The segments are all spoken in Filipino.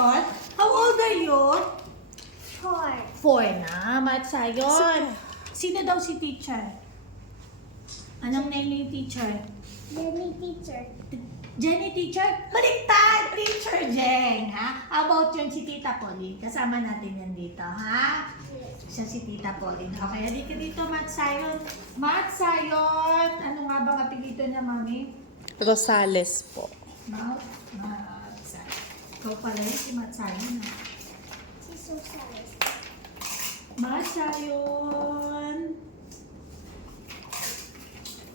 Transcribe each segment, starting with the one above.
Sayon? How old are you? 4. 4 na, Math Sayon. Sino daw si teacher? Anong name ni teacher? Jenny teacher. Jenny teacher? Baliktad! Teacher Jen, ha? How about yun si Tita Pauline? Kasama natin yan dito, ha? Siya si Tita Pauline. Okay, halika dito, Math Sayon. Math Sayon! Ano nga bang apelyido niya, Mami? Rosales po. Math Sayon. Ikaw pala yun, si Math Sayon, ha? Si Susales. Math Sayon!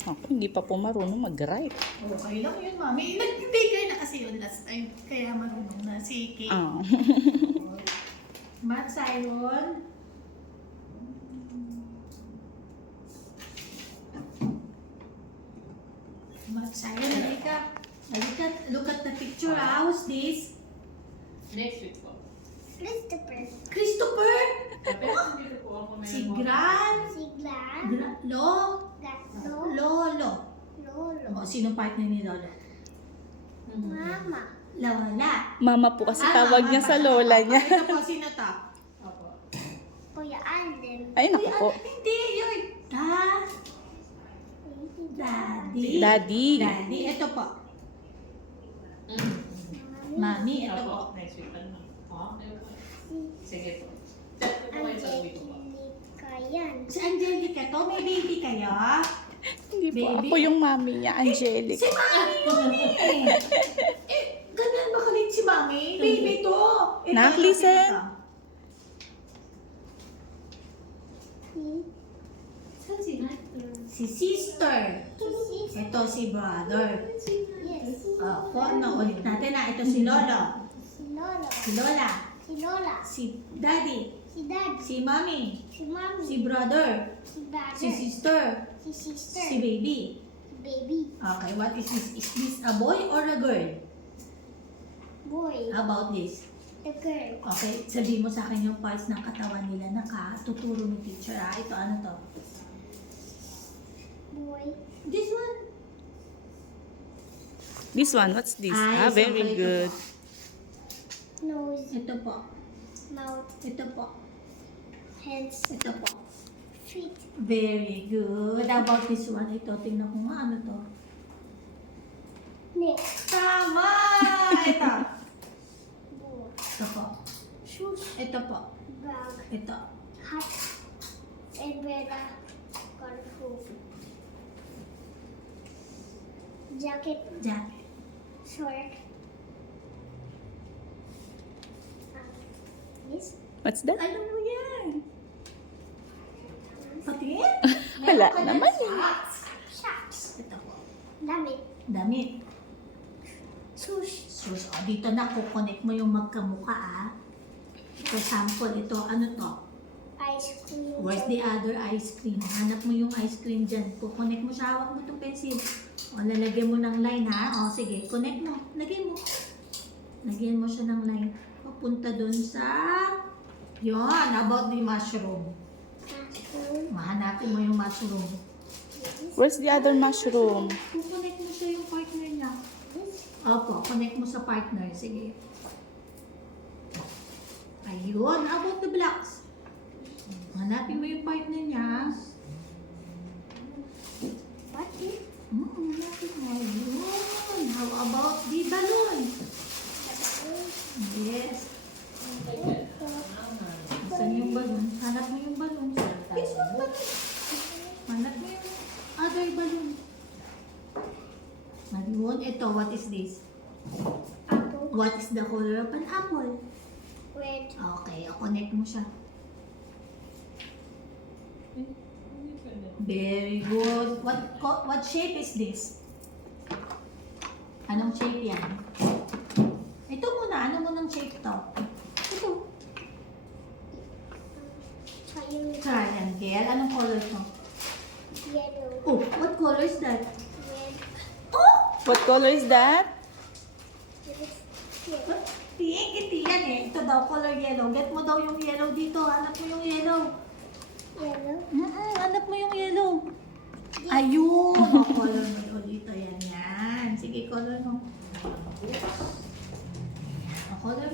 Ako, hindi pa po marunong mag-write. Okay lang yun, Mami. Nagbibigay na kasi yun last time. Kaya marunong na si Kate. Ah. Math Sayon. Math Sayon, halika. Halika, look at the picture. How's this? Next week po. Christopher. Christopher! Pero dito po ako may Si Gran. Si Glan. Lolo. Lolo. O, sino partner ni Lolo? Mama. Lola. Mama po kasi tawag mama niya sa pala. lola niya. Ito po, sino to? Opo. Kuya Alden. Ay, naku po. Hindi, yun. Daddy. Daddy. Daddy, ito po. Mami, ito po. Opo, next week pa naman. Ayun po. Sige po. Chat ko po kayo sa week po. Angelica yan. Si Angelica to, may baby kayo? Hindi po. Baby. Ako yung mami niya, Angelic. Si Mami! Ganyan ba kalit si Mami? Baby to! Ito, Nak, ito, listen. ito. Saan sila? Si sister. Ito si brother. Yes. Opo, no, ulit natin na. Ito si Lolo. Si Lolo. Si Lola. Si Lola. Si Daddy. Si Dad. Si Mommy. Si Mommy. Si brother. Si brother. Si sister. Si sister. Si baby. Si baby. Okay, what is this? Is this a boy or a girl? Boy. How about this? The girl. Okay, sabihin mo sa akin yung parts ng katawan nila na tuturo ni teacher. Ito, ano to? Boy. This one. This one, what's this? Ay, Very so ito good. Nose. Ito po. Mouth. Ito po. Hands. Ito po. Feet. Very good. How about this one? Ito, tingnan ko nga ano to. Neck. Tama! Ito. Boot. Ito po. Shoes. Ito po. Bag. Ito. Hat. Umbrella. Scarf. Jacket. Jacket. Short. This. What's that? Alam mo yan. Patingin? Wala Meron ka naman dyan eh. socks. Socks. Ito po. Damit. Damit. Swoosh. Sus, dito na kukonek mo yung magkamuka Ito sample, ito ano to? Ice cream. Where's the other ice cream? Hanap mo yung ice cream dyan. Kukonek mo siya, hawak mo itong pencil. O, lalagyan mo ng line ha. O, sige, connect mo. Lagyan mo. Lagyan mo siya ng line. Papunta dun sa... Yun, about the mushroom. Mushroom. Mahanapin mo yung mushroom. Where's the other mushroom? Kukonek mo siya yung partner niya. This. Opo, connect mo sa partner. Sige. Ayun, how about the blocks? Hanapin mo yung partner niya. What is Hanapin mo. Ayun. How about the balloon? Yes. Saan yung balloon? Hanap mo yung balloon. This one balloon. Hanap mo yung other balloon. Ayun, ito, what is this? apple? What is the color of an apple? Red. Okay, connect mo siya. Hindi pwede. Very good. What shape is this? Anong shape yan? Ito muna. Ano munang shape to? Ito. Triangle. Triangle. Anong color to? Yellow. Oh, what color is that? Red. Oh! What color is that? Pink. Pink, yan eh. Ito daw, color yellow. Get mo daw yung yellow dito. Hanap mo yung yellow. Yellow. Hanap mo yung yellow. Ayun! O, color mo yun dito. Yan, yan. Sige, color mo. Ayan, o, color mo.